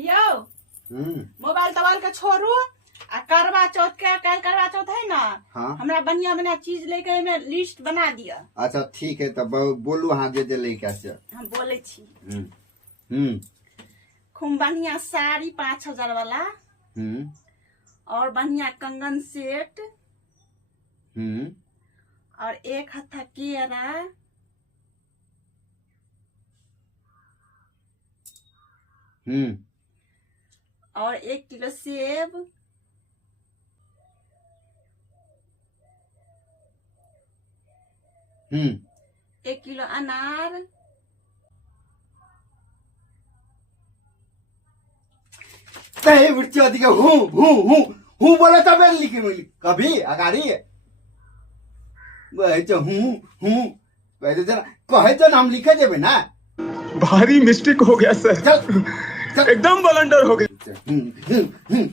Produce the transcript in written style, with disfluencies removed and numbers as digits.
यो mobile तोबाइल के छोड़ू आ करवा चौथ के कल करवा चौथ है ना। हाँ हमरा बढ़िया बढ़िया चीज लेके में लिस्ट बना दिया। अच्छा ठीक है तब बोलू हाँ जे लेके से हम बोले छी। हम्म खूब बढ़िया साड़ी 5000 वाला और बढ़िया कंगन सेट और एक हत्था केरा और 1 किलो सेब हम्म 1 किलो अनार तहे बिरची अधिक हूँ बोला तब लिखी मिली कभी अगाड़ी हूँ कहे तो नाम लिखे जेबे ना। भारी मिस्टेक हो गया सर। चल एकदम ब्लंडर हो गया।